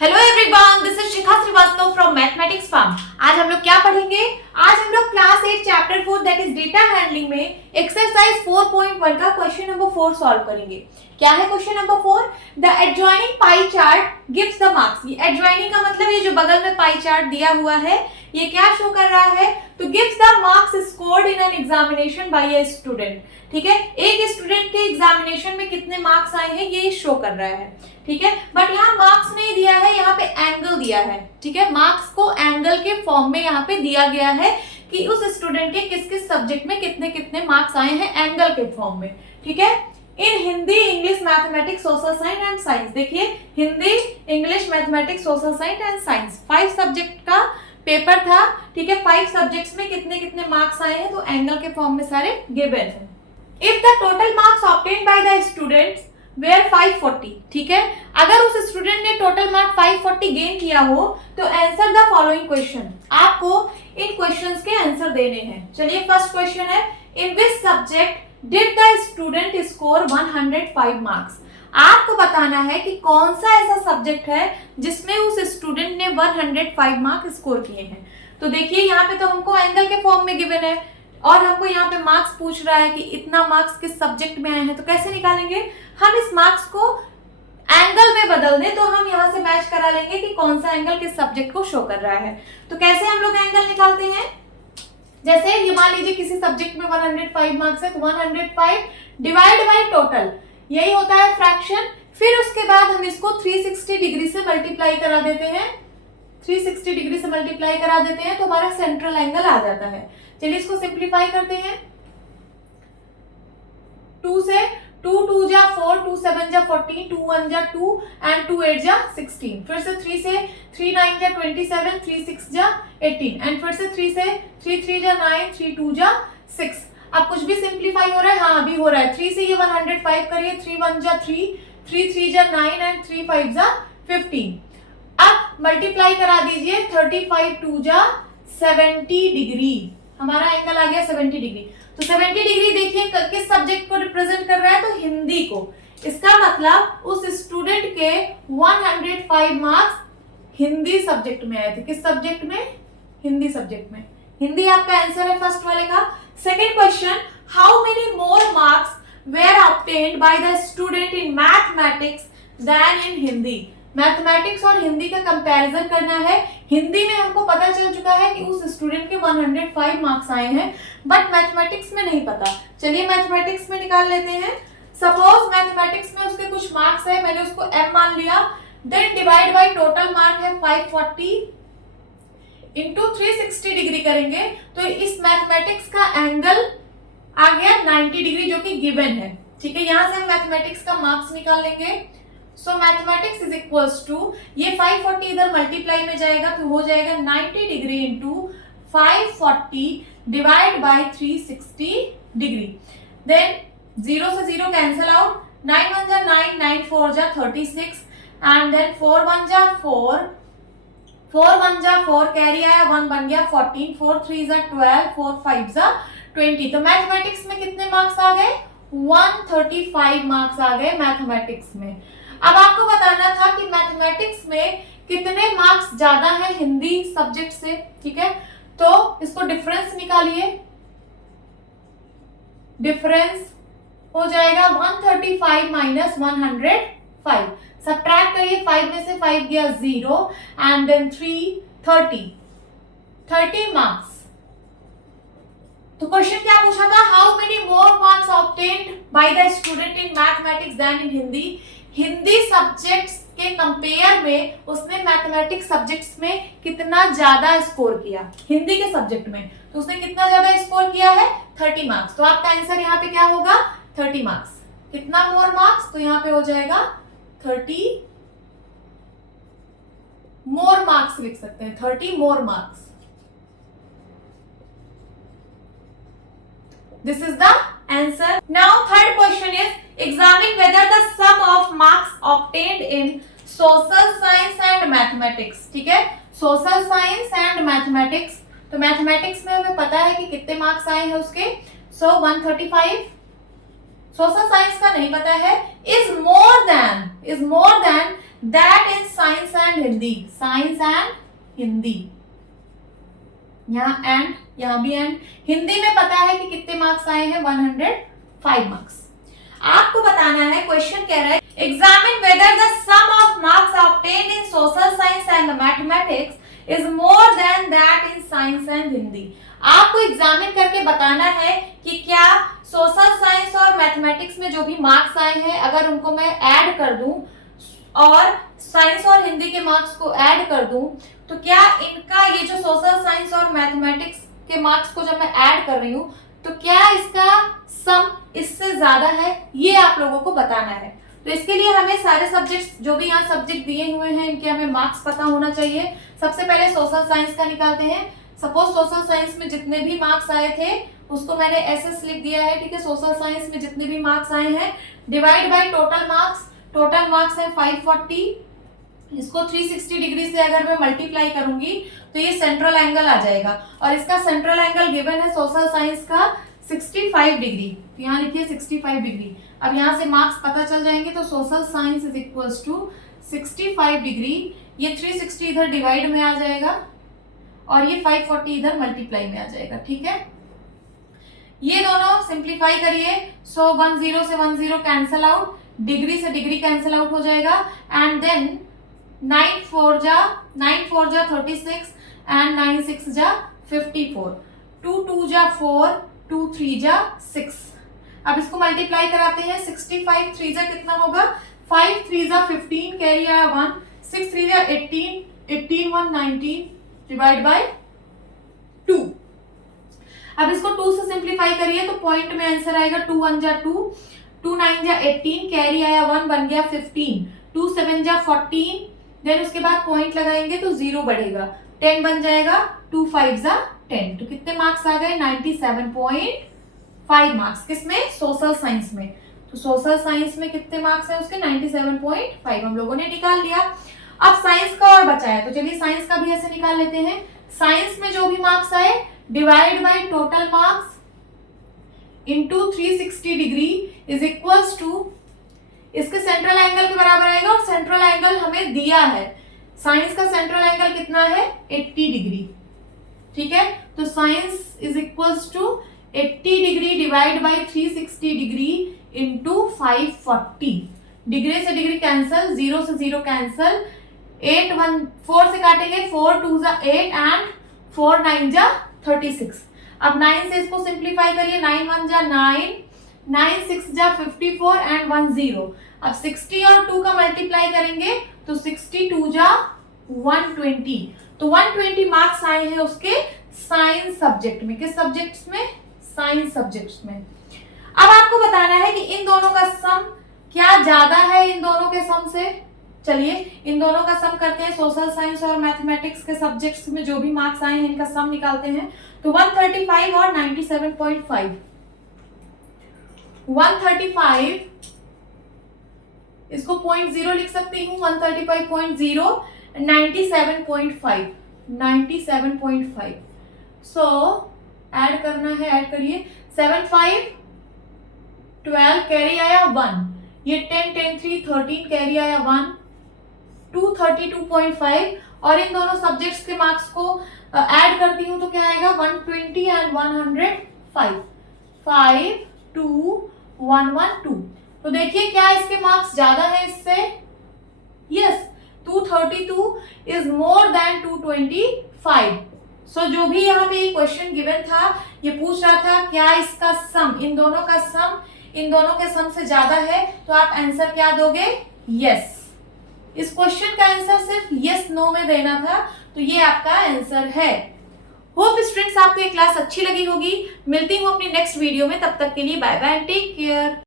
Hello everyone, this is Shikha Srivastava from mathematics farm. आज हम लोग क्या पढ़ेंगे? आज हम लोग class 8 chapter 4 that is data handling में एक्सरसाइज 4.1 का क्वेश्चन नंबर 4 सॉल्व करेंगे। क्या है question number 4? The adjoining pie chart gives the marks. ये एडजॉइनिंग का मतलब ये जो बगल में पाई चार्ट दिया हुआ है ये क्या शो कर रहा है? तो gives the marks scored in an examination by a student. ठीक है, एक स्टूडेंट के एग्जामिनेशन में कितने मार्क्स आए हैं ये शो कर रहा है। ठीक है, बट यहाँ मार्क्स नहीं दिया है, यहाँ पे एंगल दिया है। ठीक है, मार्क्स को एंगल के फॉर्म में यहाँ पे दिया गया है कि उस स्टूडेंट के किस किस सब्जेक्ट में कितने कितने मार्क्स आए हैं एंगल के फॉर्म में। ठीक है, इन Hindi, English, mathematics, social science and science. देखिए, Hindi, English, mathematics, social science and science 5 subject का पेपर था। ठीक है, 5 सब्जेक्ट्स में कितने कितने मार्क्स आए हैं तो एंगल के फॉर्म में सारे गिवन है। If the total marks obtained by the students were 540। ठीक है, अगर उस स्टूडेंट ने टोटल मार्क 540 गेन किया हो तो आंसर द फॉलोइंग क्वेश्चन। आपको इन क्वेश्चंस के आंसर देने हैं। चलिए, फर्स्ट क्वेश्चन है, in which subject did the student score 105 marks. आपको बताना है कि कौन सा ऐसा सब्जेक्ट है जिसमें उस स्टूडेंट ने 105 मार्क्स स्कोर किए हैं। तो देखिए, यहाँ पे तो हमको एंगल के फॉर्म में गिवन है और हमको यहाँ पे मार्क्स पूछ रहा है कि इतना मार्क्स किस सब्जेक्ट में आए हैं। तो कैसे निकालेंगे? हम इस मार्क्स को एंगल में बदल दें तो हम यहाँ से मैच करा लेंगे कि कौन सा एंगल किस सब्जेक्ट को शो कर रहा है। तो कैसे हम लोग एंगल निकालते हैं? जैसे ये मान लीजिए किसी सब्जेक्ट में 105 मार्क्स है तो 105 डिवाइड बाय टोटल, यही होता है फ्रैक्शन। फिर उसके बाद हम इसको 360 डिग्री से मल्टीप्लाई करा देते हैं। 360 डिग्री से मल्टीप्लाई करा देते हैं तो हमारा सेंट्रल एंगल आ जाता है। चलिए इसको सिंप्लीफाई करते हैं। 2 से 2 2 जा 4, 2 7 जा 14, 2 1 जा 2 एंड 2 8 जा 16। फिर से 3 से 3 9 जा 27, 3 6 जा 18 एंड फिर से 3 से 3 3 जा 9, 3 2 जा 6। अब कुछ भी सिंप्लीफाई हो रहा है? हाँ, अभी हो रहा है। 3 से ये 105 करिए, 3 1 जा 3, 3 3 जा 9 एंड 3 5 जा 15। अब मल्टीप्लाई करा दीजिए, 35 2 जा 70 डिग्री, हमारा एंगल आ गया 70 डिग्री। तो 70 डिग्री देखिए किस सब्जेक्ट को रिप्रेजेंट कर रहा है? तो हिंदी को। इसका मतलब उस स्टूडेंट के 105 मार्क्स हिंदी सब्जेक्ट में आए थे। किस सब्जेक्ट में? हिंदी सब्जेक्ट में। हिंदी आपका आंसर है फर्स्ट वाले का। Second question, how many more marks were obtained by the student in mathematics than in Hindi. Mathematics और हिंदी का कंपैरिजन करना है। हिंदी में हमको पता चल चुका है कि उस स्टूडेंट के 105 मार्क्स आए हैं, बट मैथमेटिक्स में नहीं पता। चलिए मैथमेटिक्स में निकाल लेते हैं। सपोज मैथमेटिक्स में उसके कुछ मार्क्स है, मैंने उसको m मान लिया, then divide by total mark है 540 इंटू 360 डिग्री करेंगे तो इस मैथमेटिक्स का एंगल आ गया 90 डिग्री जो कि गिवन है। ठीक है, यहां से हम मैथमेटिक्स का मार्क्स निकाल लेंगे। सो मैथमेटिक्स इज इक्वल्स टू, ये 540 इधर मल्टीप्लाई में जाएगा तो हो जाएगा 90 degree into 540 divide by 360 degree. Then 0 से 0 कैंसिल आउट, 9 1 जा 9, 9 4 जा 36 एंड देन 4 1 जा 4, 4 1 जा 4 कैरी आया, 1 बन गया 14, 4 3 जा 12, 4 5 जा 20। तो मैथमेटिक्स में कितने मार्क्स आ गए? 135 मार्क्स आ गए मैथमेटिक्स में। अब आपको बताना था कि मैथमेटिक्स में कितने मार्क्स ज्यादा है हिंदी सब्जेक्ट से। ठीक है, तो इसको डिफरेंस निकालिए। डिफरेंस हो जाएगा 135 माइनस 105। सब्ट्रैक्ट करिए, 5 में से 5 गया 0 एंड देन 3 30 मार्क्स। तो क्वेश्चन क्या पूछा था? How many more marks obtained by the student in mathematics than in Hindi. Hindi subjects के कंपेयर में उसने मैथमेटिक्स सब्जेक्ट्स में कितना ज्यादा स्कोर किया हिंदी के सब्जेक्ट में। तो उसने कितना ज्यादा स्कोर किया है? 30 मार्क्स। तो आपका आंसर यहाँ पे क्या होगा? 30 मार्क्स। कितना मोर मार्क्स? तो यहाँ पे हो जाएगा 30 मोर मार्क्स लिख सकते हैं, 30 more marks. This is the answer. Now third question is, examine whether the sum of marks obtained in social science and mathematics. ठीक है, social science and mathematics। तो मैथमेटिक्स में हमें पता है कि कितने मार्क्स आए हैं उसके। So 135। सोशल साइंस का नहीं पता है। is more than that in science and and Hindi, science and Hindi, यहाँ एंड, यहाँ भी एंड। हिंदी में पता है कि कितने मार्क्स आए हैं, 105 मार्क्स। आपको बताना है, क्वेश्चन कह रहा है examine whether the sum of marks obtained in social science and mathematics is more than that in science and Hindi. आपको एग्जामिन करके बताना है कि क्या सोशल साइंस और मैथमेटिक्स में जो भी मार्क्स आए हैं, अगर उनको मैं ऐड कर दूं और साइंस और हिंदी के मार्क्स को ऐड कर दूं, तो क्या इनका ये जो सोशल साइंस और मैथमेटिक्स के मार्क्स को जब मैं ऐड कर रही हूं, तो क्या इसका सम इससे ज्यादा है, ये आप लोगों को बताना है। तो इसके लिए हमें सारे सब्जेक्ट्स, जो भी यहाँ सब्जेक्ट दिए हुए हैं, इनके हमें मार्क्स पता होना चाहिए। सबसे पहले सोशल साइंस का निकालते हैं। सपोज सोशल साइंस में जितने भी मार्क्स आए थे उसको मैंने एसएस लिख दिया है, ठीक है। सोशल साइंस में जितने भी मार्क्स आए हैं divide by total marks. Total marks है 540। इसको 360 डिग्री से अगर मैं मल्टीप्लाई करूंगी तो ये सेंट्रल एंगल आ जाएगा, और इसका सेंट्रल एंगल गिवन है सोशल साइंस का 65 डिग्री। तो यहाँ लिखिए 65 डिग्री। अब यहाँ से मार्क्स पता चल जाएंगे। तो social science is equals to 65 degree, ये 360 इधर डिवाइड में आ जाएगा और ये 540 इधर मल्टीप्लाई में आ जाएगा, ठीक है। ये दोनों सिंप्लीफाई करिए। सो 10 से 10 कैंसल आउट, डिग्री से डिग्री कैंसल आउट हो जाएगा, एंड देन 9 4 जा 36 एंड 9 6 जा 54, 2 2 जा 4, 2 3 जा 6। अब इसको मल्टीप्लाई कराते हैं। 65 3 जा कितना होगा, 5 3 जा 15, कैरी आया 1, 6 3 जा 18, 18 1 19 डिवाइड बाय 2। अब इसको 2 से सिंप्लीफाई करिए तो पॉइंट में आंसर आएगा 2 1 जा 2, 2 9 जा 18, कैरी आया 1, बन गया 15, 2 7 जा 14, देन उसके बाद पॉइंट लगाएंगे तो 0 बढ़ेगा, 10 बन जाएगा, 2 5 जा 10। तो कितने मार्क्स आ गए, 97.5 मार्क्स। किसमें, सोशल साइंस में। तो सोशल साइंस में कितने मार्क्स है उसके, 97.5 हम लोगों ने निकाल लिया। अब साइंस का और बचा है, तो चलिए साइंस का भी ऐसे निकाल लेते हैं। साइंस में जो भी मार्क्स आए divide by total marks into 360 degree is equals to, इसके सेंट्रल एंगल के बराबर आएगा, और सेंट्रल एंगल हमें दिया है। साइंस का सेंट्रल एंगल कितना है, 80 डिग्री, ठीक है। तो science is equals to 80 degree divide by 360 degree into 540। Degree से डिग्री कैंसल, 0 से 0 कैंसल, 8 1 4 से काटेंगे, 4 2 जा 8 एंड 4 9 जा 36। अब 9 से इसको सिंप्लीफाई करिए, 9 1 जा 9, 9 6 जा 54 एंड 1 0। अब 60 और 2 का मल्टीप्लाई करेंगे तो 62 जा 120। तो 120 मार्क्स आए हैं उसके साइंस सब्जेक्ट में। किस सब्जेक्ट्स में, साइंस सब्जेक्ट्स में। अब आपको बताना है कि इन दोनों का सम क्या ज्यादा है इन दोनों के सम से। चलिए इन दोनों का सम करते हैं। सोशल साइंस और मैथमेटिक्स के सब्जेक्ट्स में जो भी मार्क्स आए हैं इनका सम निकालते हैं। तो 135 और 97.5, 135 इसको 0.0 लिख सकती हूँ, 135.0, 97.5, 97.5। सो ऐड करना है, ऐड करिए। 7 5 12, कैरी आया 1, ये 10 10 3 13, कैरी आया 1, 232.5, और इन दोनों सब्जेक्ट्स के मार्क्स को ऐड करती हूँ तो क्या आएगा, 120 एंड 105, 5 2 1 1 2। तो देखिए क्या इसके मार्क्स ज्यादा है इससे, यस, 232 इज मोर देन 225। सो जो भी यहाँ पे क्वेश्चन गिवन था, ये पूछ रहा था क्या इसका सम, इन दोनों का सम इन दोनों के सम से ज्यादा है, तो आप आंसर क्या दोगे, यस। इस क्वेश्चन का आंसर सिर्फ यस नो में देना था, तो ये आपका आंसर है। होप स्टूडेंट्स आपको ये क्लास अच्छी लगी होगी। मिलती हूँ अपनी नेक्स्ट वीडियो में, तब तक के लिए bye bye and take care.